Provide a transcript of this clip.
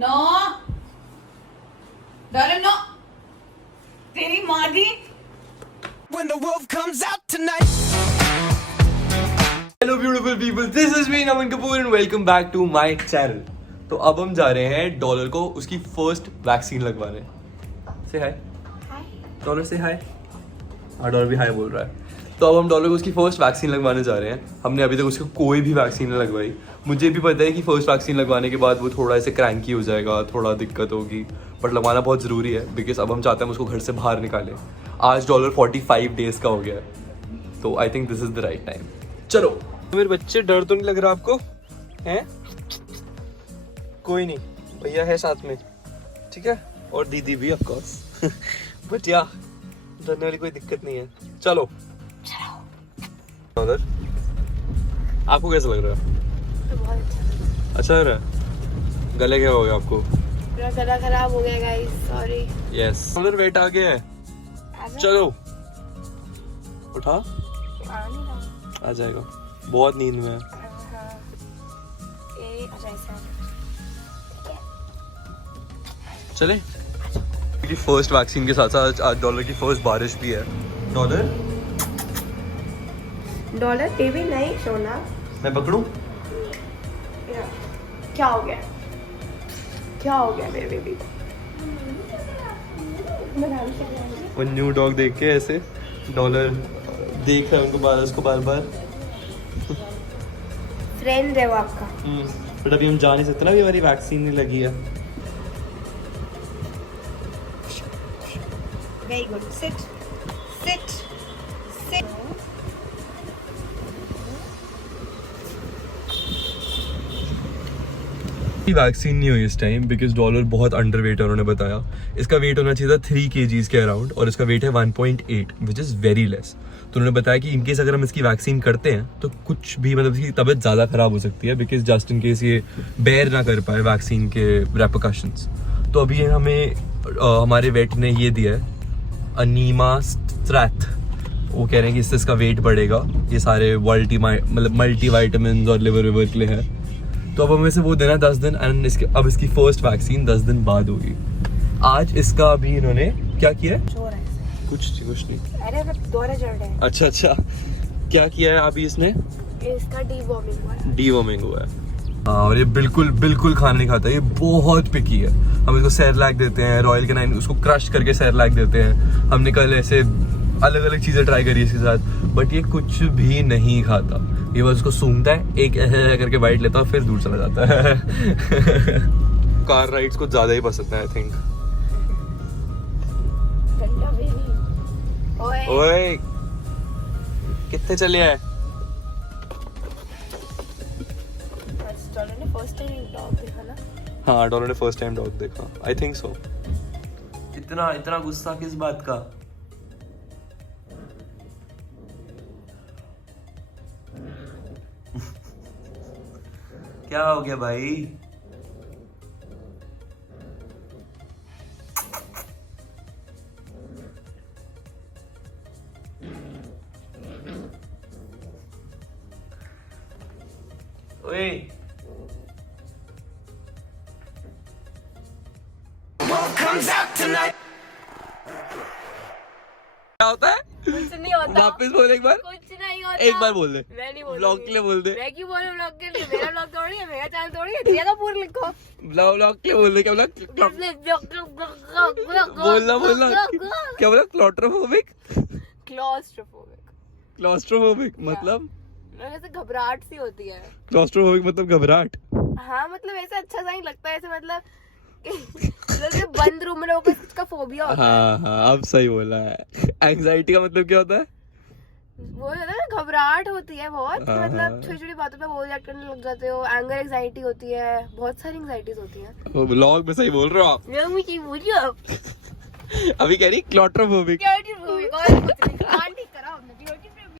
No dollar नो, तेरी माँ दी। When the wolf comes out tonight. Hello beautiful people, this is me Naman Kapoor and welcome back to my channel. तो अब हम जा रहे हैं डॉलर को उसकी फर्स्ट वैक्सीन लगवाने। से हाय डॉलर, से हाय। हाँ, डॉलर भी हाय बोल रहा है। तो अब हम डॉलर को उसकी फर्स्ट वैक्सीन लगवाने जा रहे हैं। हमने अभी तक उसको कोई भी वैक्सीन नहीं लगवाई। मुझे भी पता है कि फर्स्ट वैक्सीन लगवाने के बाद वो थोड़ा ऐसे क्रैंकी हो जाएगा, थोड़ा दिक्कत होगी, बट लगवाना बहुत ज़रूरी है बिकॉज अब हम चाहते हैं उसको घर से बाहर निकालें। आज डॉलर 45 डेज का हो गया है, तो I think this is the right time. चलो मेरे बच्चे, डर तो नहीं लग रहा आपको? हैं? कोई नहीं, भैया है साथ में, ठीक है, और दीदी भी ऑफ कोर्स। बट या डरने वाली कोई दिक्कत नहीं है। चलो उधर। आपको कैसा लग रहा है? तो बहुत अच्छा लग रहा है? गले क्या हो गया आपको? मेरा गला खराब हो गया गाइस, सॉरी। यस, उधर वेट आ गया है। चलो उठा, आ जाएगा। बहुत नींद में है। चले की फर्स्ट वैक्सीन के साथ साथ आज डॉलर की फर्स्ट बारिश भी है। डॉलर डॉलर बेबी नहीं सोना। मैं पकड़ूं? क्या हो गया? क्या हो गया मेरे बेबी? वो न्यू डॉग देख के ऐसे डॉलर देख रहा है उनको उसको बार बार। फ्रेंड है वो आपका। बट अभी हम जा नहीं सकते ना, अभी हमारी वैक्सीन नहीं लगी है। Very good, sit sit sit. Vaccine नहीं हुई इस टाइम बिकॉज डॉलर बहुत अंडर वेट है। उन्होंने बताया इसका वेट होना चाहिए था 3 kgs के अराउंड, और इसका वेट है 1.8 विच इज़ वेरी लेस। तो उन्होंने बताया कि इनकेस अगर हम इसकी वैक्सीन करते हैं तो कुछ भी, मतलब इसकी तबीयत ज़्यादा ख़राब हो सकती है बिकॉज जस्ट इन केस ये बेयर ना कर पाए वैक्सीन के रेपरकशंस। तो अभी हमें हमारे वेट ने ये दिया है अनीमास्ट्रैथ। वो कह रहे हैं कि इससे इसका वेट बढ़ेगा, ये सारे मल्टी वाइटामिन और लिवर विवर के लिए है। तो अब हमें से वो देना 10 दिन, एंड अब इसकी फर्स्ट वैक्सीन 10 दिन बाद होगी। आज इसका अभी इन्होंने क्या किया है? कुछ नहीं। अरे दौरे चढ़ रहे हैं। अच्छा, क्या किया है अभी इसने? इसका डीवॉर्मिंग हुआ है। डीवॉर्मिंग हुआ है। हाँ, और ये बिल्कुल खाना नहीं खाता, ये बहुत पिकी है। हम इसको सेरेलैक देते हैं, रॉयल कैनाइन उसको क्रश करके सेरेलैक देते हैं। हमने कल ऐसे अलग अलग चीज़ें ट्राई करी इसके साथ, बट ये कुछ भी नहीं खाता। ये बस उसको सूंघता है, एक ऐसे करके बाइट लेता है, फिर दूर चला जाता है। कार राइड्स को ज़्यादा ही पसंद है आई थिंक। ओए कितने चले हैं? डॉलर ने फर्स्ट टाइम डॉग देखा ना? हाँ, डॉलर ने फर्स्ट टाइम डॉग देखा, आई थिंक सो। इतना गुस्सा किस बात का? क्या हो गया भाई? ओए Wolf comes out tonight. क्या होता है? कुछ नहीं होता। वापस बोल एक बार। कुछ नहीं होता। एक बार बोल दे। मैं नहीं बोलूंगी। ब्लॉग के लिए बोल दे। मैं क्यों बोलूं ब्लॉग के लिए? मेरा ब्लॉग थोड़ी है, मेरा चैनल थोड़ी है। दिया तो पूरा लिखो। ब्लॉग के लिए बोल दे। क्या बोला? बोलना क्या बोला? क्लॉस्ट्रोफोबिक मतलब? ऐसे घबराहट सी होती है। क्लॉस्ट्रोफोबिक मतलब घबराहट? हाँ, मतलब ऐसे अच्छा सा नहीं लगता है, ऐसे मतलब जैसे बंद रूम में लोगों को इसका फोबिया होता है। हाँ, अब सही बोला है। एंग्जाइटी का मतलब क्या होता है? वो होता है ना, घबराहट होती है बहुत। हाँ, मतलब छोटी छोटी बातों पे वो रिएक्ट करने लग जाते हो। एंगर एंग्जाइटी होती है, बहुत सारी एंग्जाइटीज होती हैं। वो ब्लॉग में सही बोल रहे हो आप। मैं मुझे बोलिए अभी कह रही क्लॉस्ट्रोफोबिक। क्या चीज होगी? और कुछ